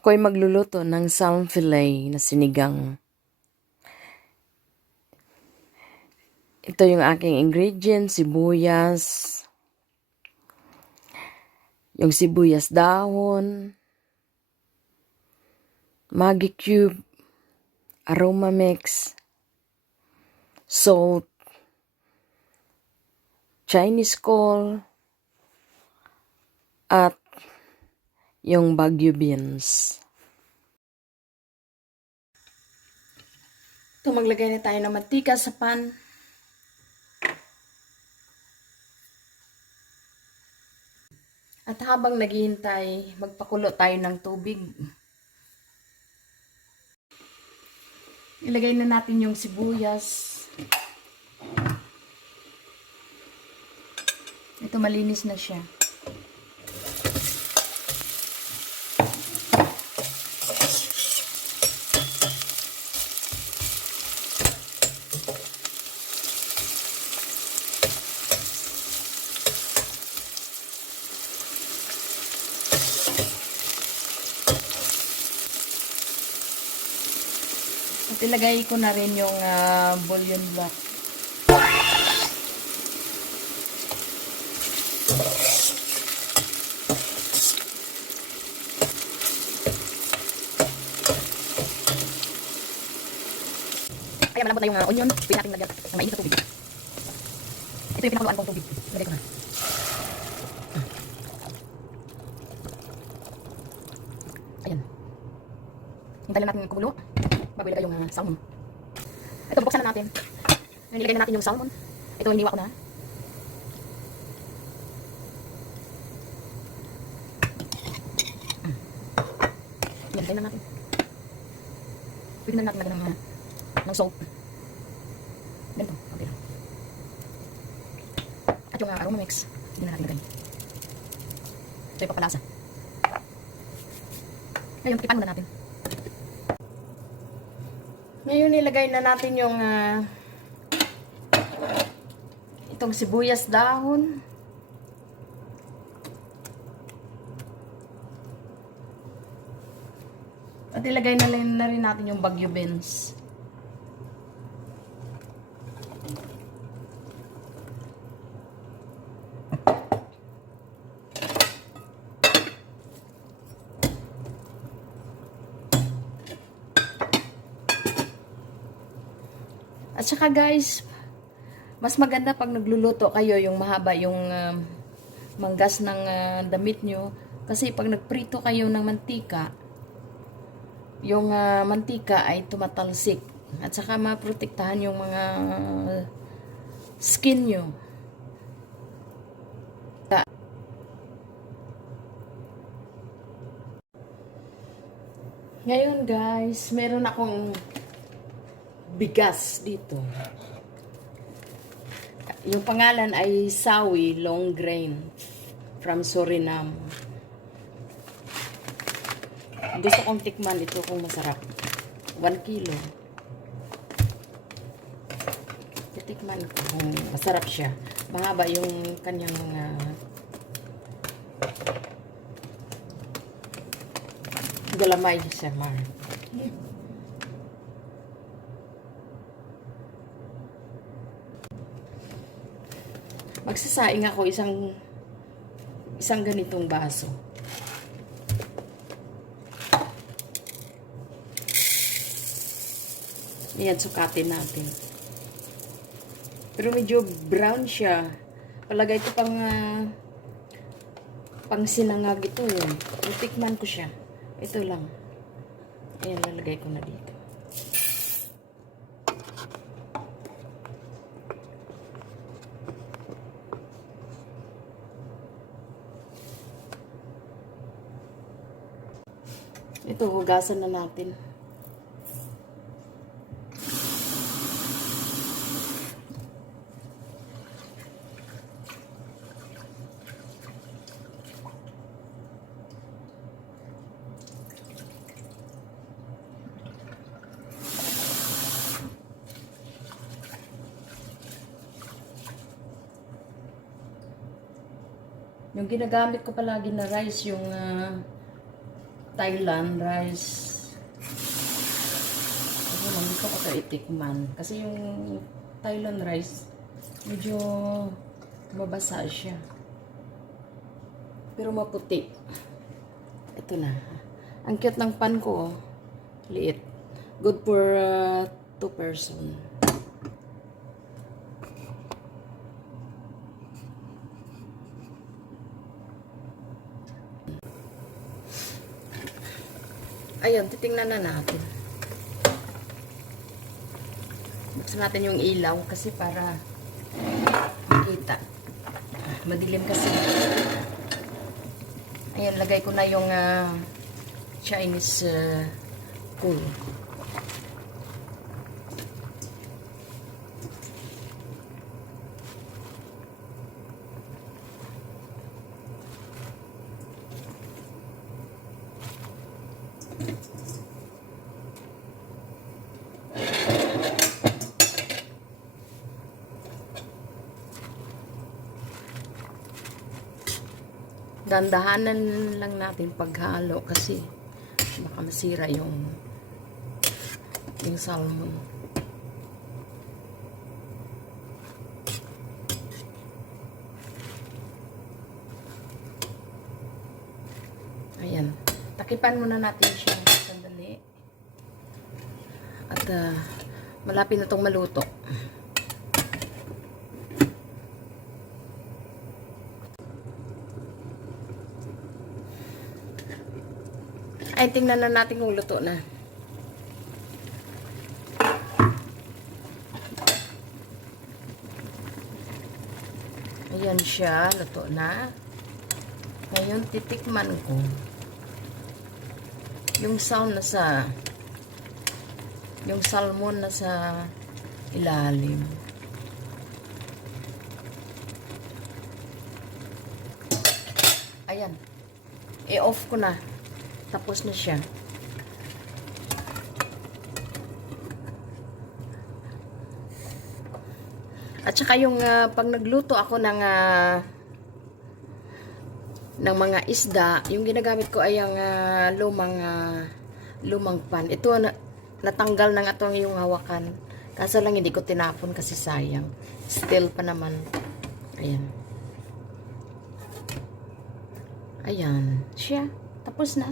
Ako'y magluluto ng ZALM filet na sinigang. Ito yung aking ingredients, sibuyas, yung sibuyas dahon, maggi cube, aroma mix, salt, Chinese kool, at yung bagiuo beans. Ito, maglagay na tayo ng mantika sa pan. At habang naghihintay, magpakulo tayo ng tubig. Ilagay na natin yung sibuyas. Ito, malinis na siya. At ilagay ko na rin yung bouillon block. Kaya malambot na yung onion, pwede natin lagyan ng mainit na tubig. Ito yung pinakuluan kong tubig. Lagay ko na. Ayan. Hintayin natin kumulo bago ilagay yung salmon. Ito, buksan na natin. Nilagay na natin yung salmon. Ito, hiniwa ko na. Yan, hintayin na natin. Pwede na natin lagyan ng salt. Ganito, okay lang. At yung aroma mix, hindi na natin lagay. Ito yung papalasa. Ngayon, tipan muna natin. Ngayon, nilagay na natin yung itong sibuyas dahon. At ilagay na rin natin yung bagiuo beans. At saka guys, mas maganda pag nagluluto kayo yung mahaba yung manggas ng damit nyo. Kasi pag nagprito kayo ng mantika, yung mantika ay tumatalsik. At saka maprotektahan yung mga skin nyo. Ngayon guys, meron akong bigas dito. Yung pangalan ay sawi long grain from Suriname. Gusto kong tikman ito kung masarap. 1 kilo. Titikman ko kung masarap siya. Mahaba yung kanyang galamay sa mar. Magsasaing ako isang ganitong baso. Ayan, sukatin natin. Pero medyo brown siya. Palagay ko pang sinangag ito yun. Tikman ko siya. Ito lang. Ayan, lalagay ko na dito. Ito, hugasan na natin. Yung ginagamit ko palagi na rice, yung Thailand rice. Kasi hindi ko ito itikman. Kasi yung Thailand rice, medyo mabasa siya. Pero maputi. Ito na. Ang cute ng pan ko. Liit. Good for 2 person. Ayun, titingnan na natin. Buksan natin yung ilaw kasi para makita. Madilim kasi. Ayan, lagay ko na yung Chinese kool. Dandahanan lang natin paghalo kasi baka masira yung salmon. Ayan. Takipan muna natin siya sandali. At malapit na itong maluto. Ay, tingnan na natin kung luto na. Ayan siya, luto na. Ngayon, titikman ko. Yung salmon na sa ilalim. Ayan. I-off ko na. Tapos na siya. At saka yung pag nagluto ako ng mga isda, yung ginagamit ko ay ang lumang pan. Ito natanggal na nga itong yung hawakan. Kaso lang hindi ko tinapon kasi sayang. Still pa naman. Ayan. Ayan. Siya. Tapos na.